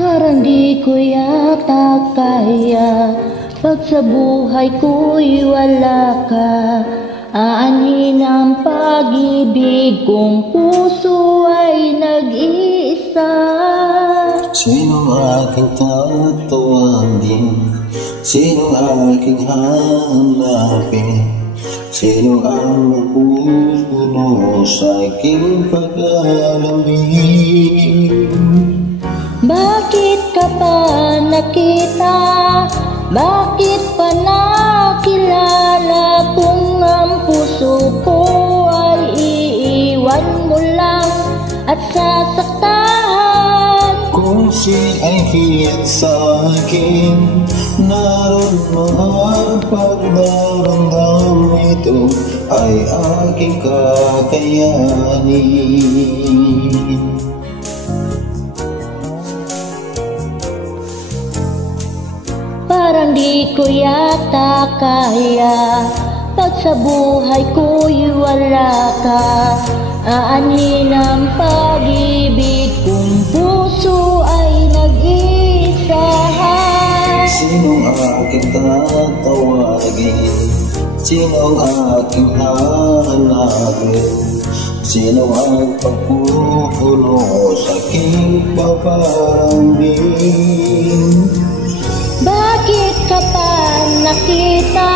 Parang di ko yata kaya pag sa buhay ko'y wala ka. Aanhin ang pag-ibig kung puso ay nag-iisa. Sinong aking tatawagin? Sinong aking hanapin? Sino ang mapupuno sa aking pag-alambing? Bakit ka pa nakita? Bakit pa nakilala? Kung ang puso ko ay iiwan mo lang at sasaktahan. Kung siya ay hiyat sa akin, naroon mga pagdaramdam, ito ay aking kakayanin. Parang di ko yata kaya pag sa buhay ko'y wala ka. Aanhin ang pag-ibig kung puso ay nag-iisahan. Sinong aking tatawagin? Sinong aking hanapin? Sino ang pagpupuno sa aking paparambing? Bakit ka pa nakita?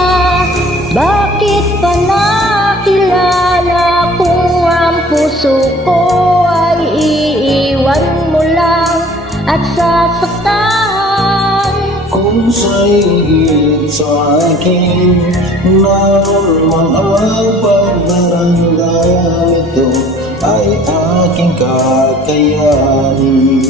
Bakit pa nakilala? Kung ang puso ko ay iiwan mo lang at sasaktahan. Kung sa'y higit sa akin, naroon mga pagdaramdam, ito ay aking kakayanin.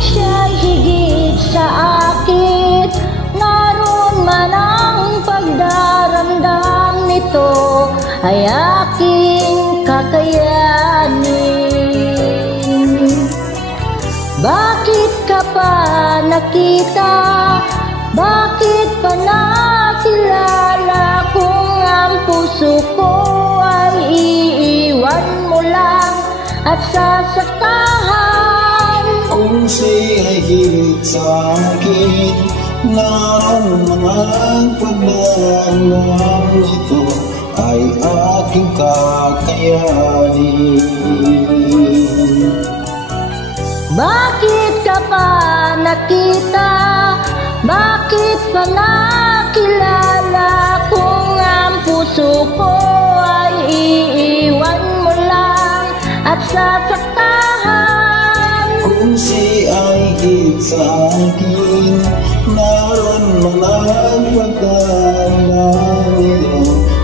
Siya'y higit sa akin, naroon man ang pagdaramdam, nito ay aking kakayanin. Bakit ka pa nakita? Bakit pa nakilala? Kung ang puso ko ay iiwan mo lang at sasaktahan. Kung siya'y higit sa akin, naroon mga pagdaramdam, ito ay aking kakayanin. Bakit ka pa nakita? Bakit pa nakilala? Kung ang puso ko ay iiwan mo lang at sasaktahan. Kung siya ay higit sa akin, naroon mga pagdaramdam, ito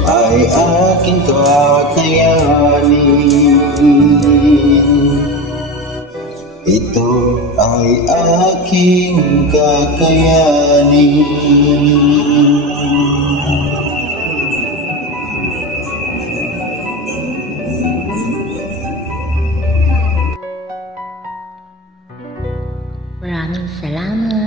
ay aking kakayanin. Ito ay aking kakayanin. Maraming salamat.